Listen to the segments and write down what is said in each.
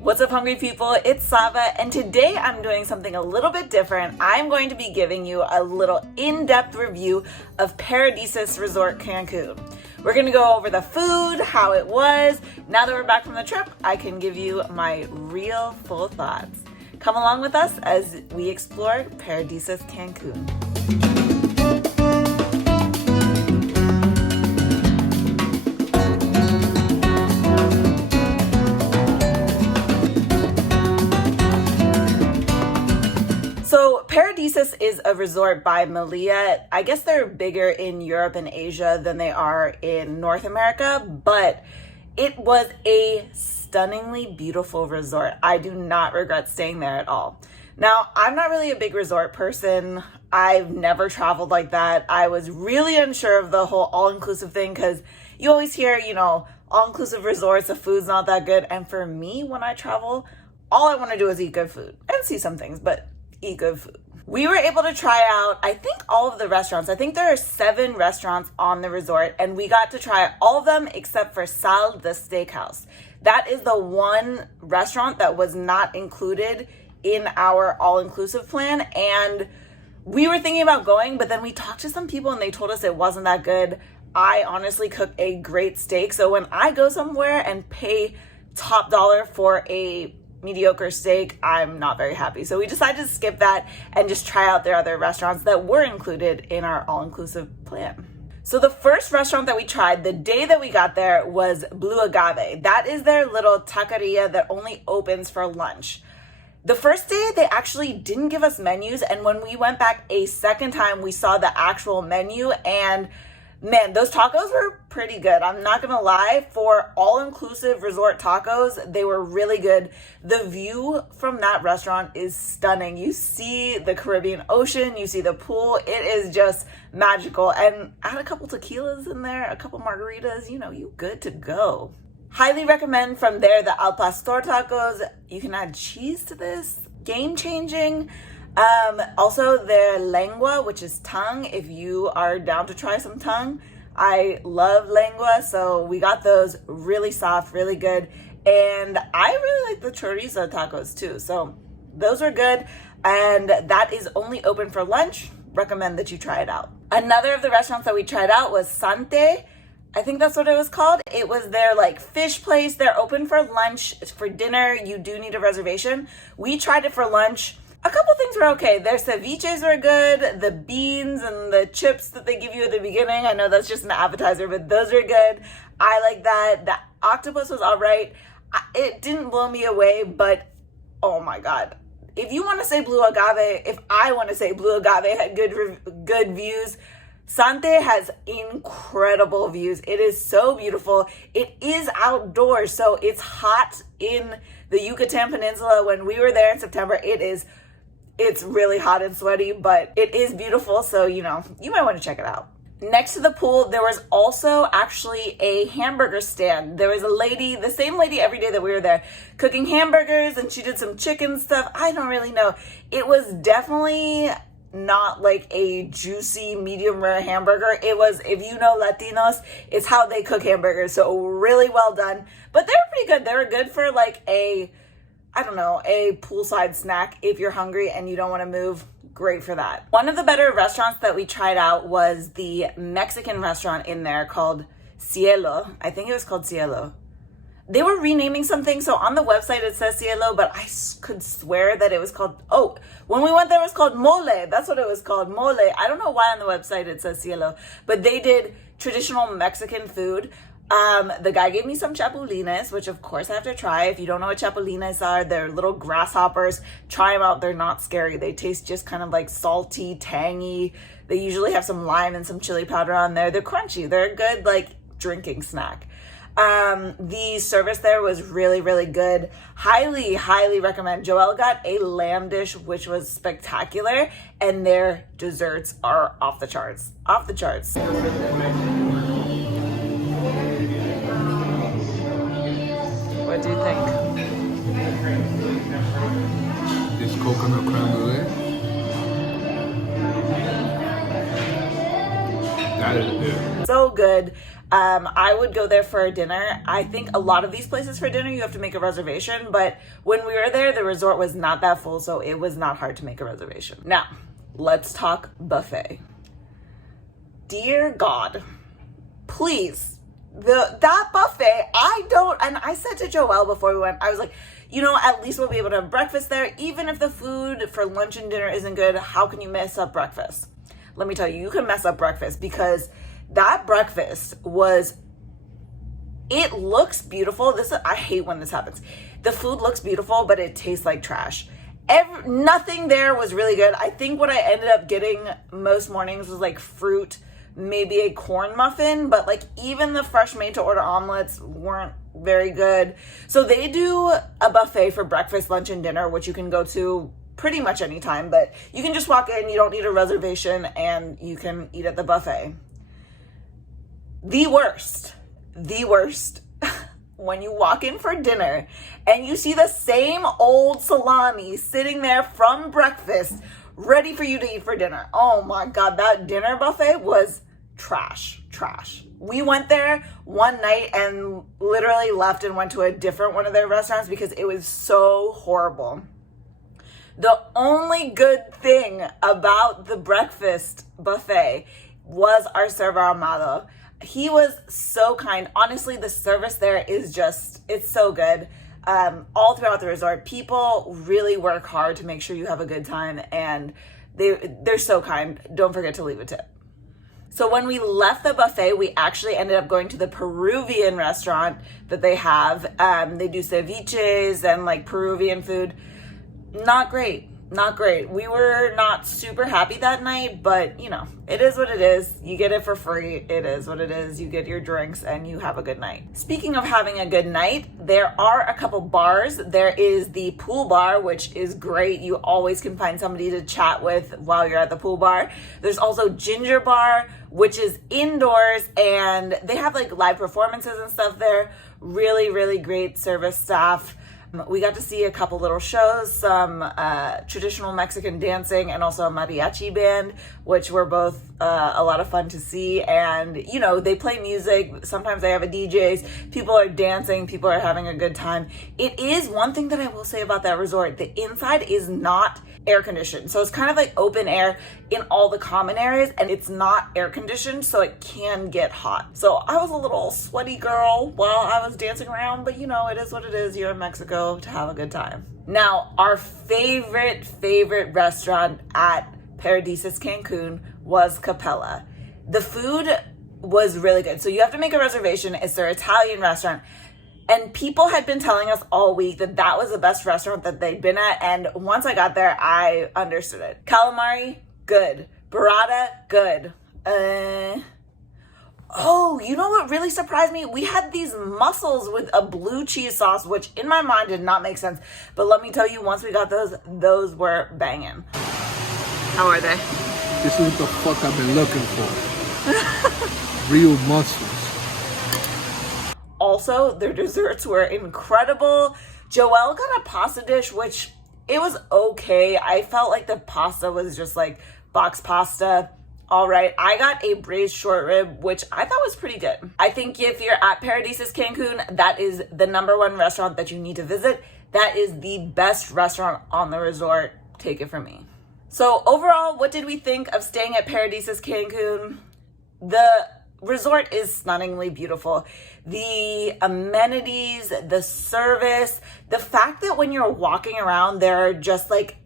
What's up, hungry people? It's Sava, and today I'm doing something a little bit different. I'm going to be giving you a little in-depth review of Paradisus Resort Cancun. We're going to go over the food, how it was. Now that we're back from the trip, I can give you my real full thoughts. Come along with us as we explore Paradisus Cancun. So Paradisus is a resort by Melia. I guess they're bigger in Europe and Asia than they are in North America, but it was a stunningly beautiful resort. I do not regret staying there at all. Now, I'm not really a big resort person. I've never traveled like that. I was really unsure of the whole all-inclusive thing because you always hear, all-inclusive resorts, the food's not that good. And for me, when I travel, all I want to do is eat good food and see some things, but eat good food. We were able to try out, I think, all of the restaurants. I think there are 7 restaurants on the resort, and we got to try all of them except for Sal the Steakhouse. That is the one restaurant that was not included in our all-inclusive plan, and we were thinking about going, but then we talked to some people and they told us it wasn't that good. I honestly cook a great steak, so when I go somewhere and pay top dollar for a mediocre steak, I'm not very happy. So we decided to skip that and just try out their other restaurants that were included in our all-inclusive plan. So the first restaurant that we tried the day that we got there was Blue Agave. That is their little taqueria that only opens for lunch. The first day, they actually didn't give us menus, and when we went back a second time, we saw the actual menu, and man, those tacos were pretty good. I'm not gonna lie, for all-inclusive resort tacos, they were really good. The view from that restaurant is stunning. You see the Caribbean Ocean, you see the pool. It is just magical. And add a couple tequilas in there, a couple margaritas, you good to go. Highly recommend from there the Al Pastor tacos. You can add cheese to this. Game changing. Also their lengua, which is tongue, if you are down to try some tongue. I love lengua, so we got those really soft, really good. And I really like the chorizo tacos too, so those are good. And that is only open for lunch. Recommend that you try it out. Another of the restaurants that we tried out was Sante. I think that's what it was called. It was their fish place. They're open for lunch. For dinner, you do need a reservation. We tried it for lunch. A couple things were okay. Their ceviches were good. The beans and the chips that they give you at the beginning, I know that's just an appetizer, but those are good. I like that. The octopus was all right. It didn't blow me away, but oh my God. If you want to say Blue Agave, if I want to say Blue Agave had good views, Sante has incredible views. It is so beautiful. It is outdoors, so it's hot in the Yucatan Peninsula. When we were there in September, it's really hot and sweaty, but it is beautiful, so you might want to check it out. Next to the pool, there was also actually a hamburger stand. There was a lady, the same lady every day that we were there, cooking hamburgers, and she did some chicken stuff. I don't really know. It was definitely not like a juicy medium rare hamburger. It was, if you know Latinos, it's how they cook hamburgers, so really well done. But they were pretty good. They were good for a poolside snack if you're hungry and you don't want to move. Great for that. One of the better restaurants that we tried out was the Mexican restaurant in there called Cielo. I think it was called Cielo. They were renaming something, so on the website it says Cielo, but I could swear that it was called, when we went there it was called Mole. That's what it was called, Mole. I don't know why on the website it says Cielo, but they did traditional Mexican food. The guy gave me some chapulines, which of course I have to try. If you don't know what chapulines are, they're little grasshoppers. Try them out. They're not scary. They taste just kind of salty, tangy. They usually have some lime and some chili powder on there. They're crunchy. They're a good drinking snack. The service there was really, really good. Highly, highly recommend. Joelle got a lamb dish, which was spectacular, and their desserts are off the charts. Off the charts. What do you think? This coconut creme brulee. That is good. So good. I would go there for a dinner. I think a lot of these places for dinner, you have to make a reservation, but when we were there, the resort was not that full, so it was not hard to make a reservation. Now, let's talk buffet. Dear God, please, that buffet, and I said to Joelle before we went, I was like, at least we'll be able to have breakfast there. Even if the food for lunch and dinner isn't good, how can you mess up breakfast? Let me tell you, you can mess up breakfast, because that breakfast it looks beautiful. I hate when this happens. The food looks beautiful, but it tastes like trash. Nothing there was really good. I think what I ended up getting most mornings was like fruit, maybe a corn muffin, but like even the fresh made to order omelets weren't very good. So they do a buffet for breakfast, lunch, and dinner, which you can go to pretty much anytime, but you can just walk in, you don't need a reservation, and you can eat at the buffet. The worst, when you walk in for dinner and you see the same old salami sitting there from breakfast, ready for you to eat for dinner. Oh my God, that dinner buffet was trash. We went there one night and literally left and went to a different one of their restaurants because it was so horrible. The only good thing about the breakfast buffet was our server Amado. He was so kind. Honestly, the service there is it's so good. All throughout the resort, people really work hard to make sure you have a good time, and they're so kind. Don't forget to leave a tip. So when we left the buffet, we actually ended up going to the Peruvian restaurant that they have. They do ceviches and like Peruvian food. Not great. We were not super happy that night, but it is what it is. You get it for free. It is what it is. You get your drinks and you have a good night. Speaking of having a good night, there are a couple bars. There is the pool bar, which is great. You always can find somebody to chat with while you're at the pool bar. There's also Ginger Bar, which is indoors, and they have like live performances and stuff there. Really, really great service staff. We got to see a couple little shows, some traditional Mexican dancing, and also a mariachi band, which were both a lot of fun to see. And, they play music. Sometimes they have a DJs. People are dancing. People are having a good time. It is one thing that I will say about that resort. The inside is not air conditioned. So it's kind of like open air in all the common areas, and it's not air conditioned, so it can get hot. So I was a little sweaty girl while I was dancing around, but it is what it is. You're in Mexico to have a good time. Now, our favorite restaurant at Paradisus Cancun was Capella. The food was really good. So you have to make a reservation. It's their Italian restaurant. And people had been telling us all week that was the best restaurant that they'd been at. And once I got there, I understood it. Calamari, good. Burrata, good. Oh, you know what really surprised me? We had these mussels with a blue cheese sauce, which in my mind did not make sense. But let me tell you, once we got those were banging. How are they? This is what the fuck I've been looking for. Real mussels. Also, their desserts were incredible. Joelle got a pasta dish, which it was okay. I felt like the pasta was just like box pasta. All right, I got a braised short rib, which I thought was pretty good. I think if you're at Paradisus Cancun, that is the #1 restaurant that you need to visit. That is the best restaurant on the resort. Take it from me. So overall, what did we think of staying at Paradisus Cancun? The resort is stunningly beautiful. The amenities, the service, the fact that when you're walking around, there are just like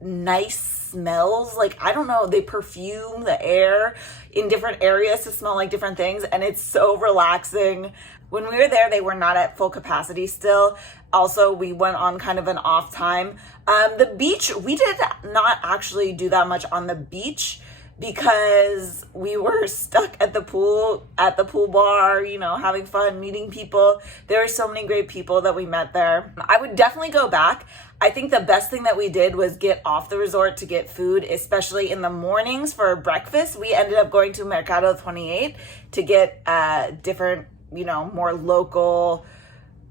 nice smells. Like, I don't know, they perfume the air in different areas to smell like different things, and it's so relaxing. When we were there, they were not at full capacity still. Also, we went on kind of an off time. The beach, we did not actually do that much on the beach because we were stuck at the pool bar, having fun, meeting people. There were so many great people that we met there. I would definitely go back. I think the best thing that we did was get off the resort to get food, especially in the mornings for breakfast. We ended up going to Mercado 28 to get different, more local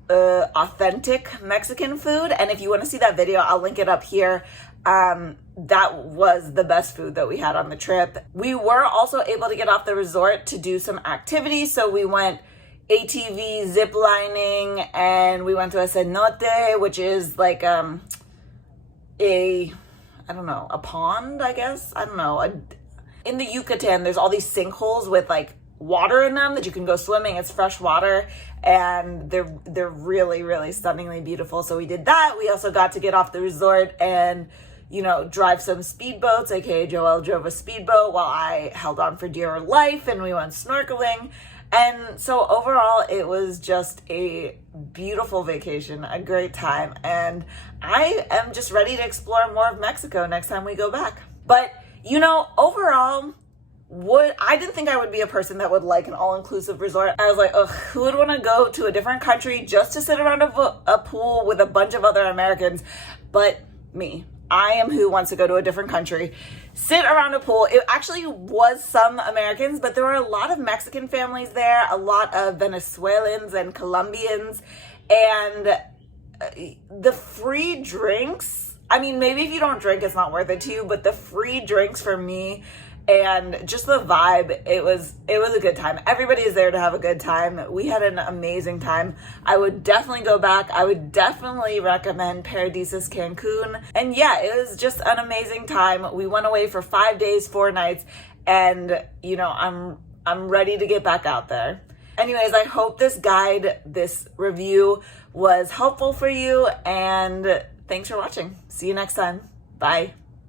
authentic Mexican food. And if you want to see that video, I'll link it up here. That was the best food that we had on the trip. We were also able to get off the resort to do some activities. So we went ATV zip lining, and we went to a cenote, which is like a pond, I guess. I don't know. In the Yucatan, there's all these sinkholes with like water in them that you can go swimming. It's fresh water, and they're really, really stunningly beautiful. So we did that. We also got to get off the resort and, you know, drive some speedboats, aka Joelle drove a speedboat while I held on for dear life, and we went snorkeling. And so overall, it was just a beautiful vacation, a great time. And I am just ready to explore more of Mexico next time we go back. But, you know, overall, I didn't think I would be a person that would like an all-inclusive resort. I was like, ugh, who would want to go to a different country just to sit around a pool with a bunch of other Americans? But me. I am who wants to go to a different country, sit around a pool. It actually was some Americans, but there were a lot of Mexican families there, a lot of Venezuelans and Colombians, and the free drinks. I mean, maybe if you don't drink, it's not worth it to you, but the free drinks for me and just the vibe, it was a good time. Everybody is there to have a good time. We had an amazing time. I would definitely go back. I would definitely recommend Paradisus Cancun. And yeah, it was just an amazing time. We went away for 5 days, 4 nights, and you know, I'm ready to get back out there. Anyways, I hope this review was helpful for you, and thanks for watching. See you next time. Bye.